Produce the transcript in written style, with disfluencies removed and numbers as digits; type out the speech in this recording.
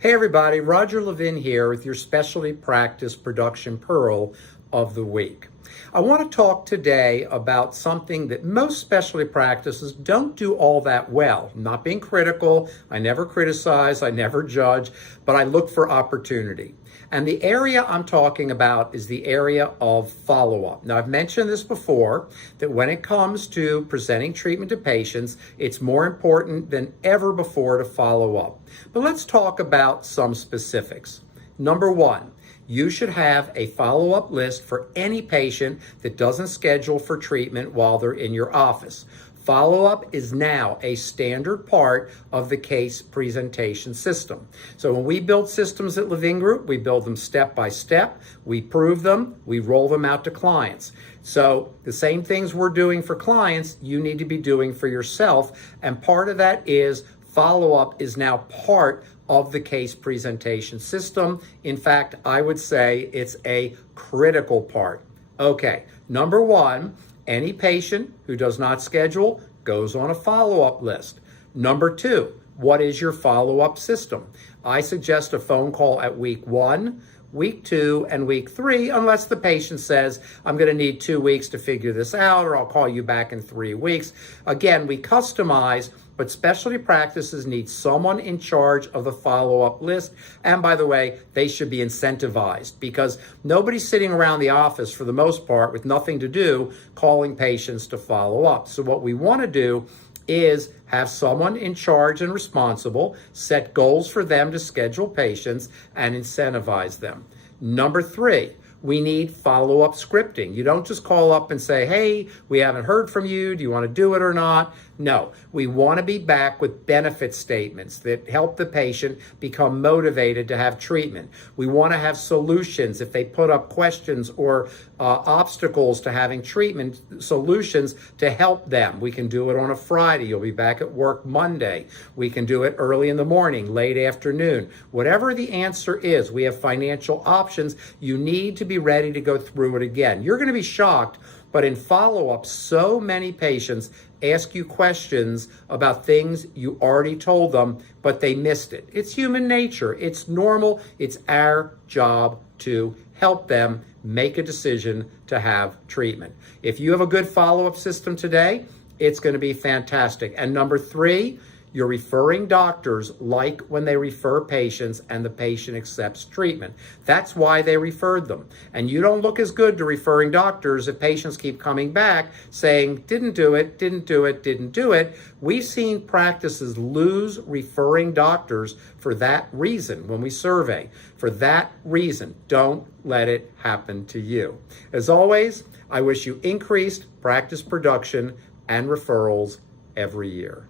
Hey everybody, Roger Levin here with your Specialty Practice Production Pearl of the Week. I want to talk today about something that most specialty practices don't do all that well. I'm not being critical, I never criticize, I never judge, but I look for opportunity. And the area I'm talking about is the area of follow-up. Now, I've mentioned this before, that when it comes to presenting treatment to patients, it's more important than ever before to follow up. But let's talk about some specifics. Number one, you should have a follow-up list for any patient that doesn't schedule for treatment while they're in your office. Follow-up is now a standard part of the case presentation system. So when we build systems at Levin Group, we build them step by step, we prove them, we roll them out to clients. So the same things we're doing for clients, you need to be doing for yourself. And part of that is follow-up is now part of the case presentation system. In fact, I would say it's a critical part. Okay, number one, any patient who does not schedule goes on a follow-up list. Number two, what is your follow-up system? I suggest a phone call at week 1, week 2, and week 3, unless the patient says, I'm going to need 2 weeks to figure this out, or I'll call you back in 3 weeks. Again, we customize, but specialty practices need someone in charge of the follow-up list. And by the way, they should be incentivized because nobody's sitting around the office for the most part with nothing to do calling patients to follow up. So what we want to do is have someone in charge and responsible, set goals for them to schedule patients and incentivize them. Number 3, we need follow-up scripting. You don't just call up and say, hey, we haven't heard from you. Do you want to do it or not? No, we want to be back with benefit statements that help the patient become motivated to have treatment. We want to have solutions if they put up questions or obstacles to having treatment, solutions to help them. We can do it on a Friday. You'll be back at work Monday. We can do it early in the morning, late afternoon. Whatever the answer is, we have financial options. You need to be ready to go through it again. You're going to be shocked, but in follow-up, so many patients ask you questions about things you already told them, but they missed it. It's human nature. It's normal. It's our job to help them make a decision to have treatment. If you have a good follow-up system today, it's going to be fantastic. And number 3, your referring doctors like when they refer patients and the patient accepts treatment. That's why they referred them. And you don't look as good to referring doctors if patients keep coming back saying, didn't do it, didn't do it, didn't do it. We've seen practices lose referring doctors for that reason when we survey. For that reason, don't let it happen to you. As always, I wish you increased practice production and referrals every year.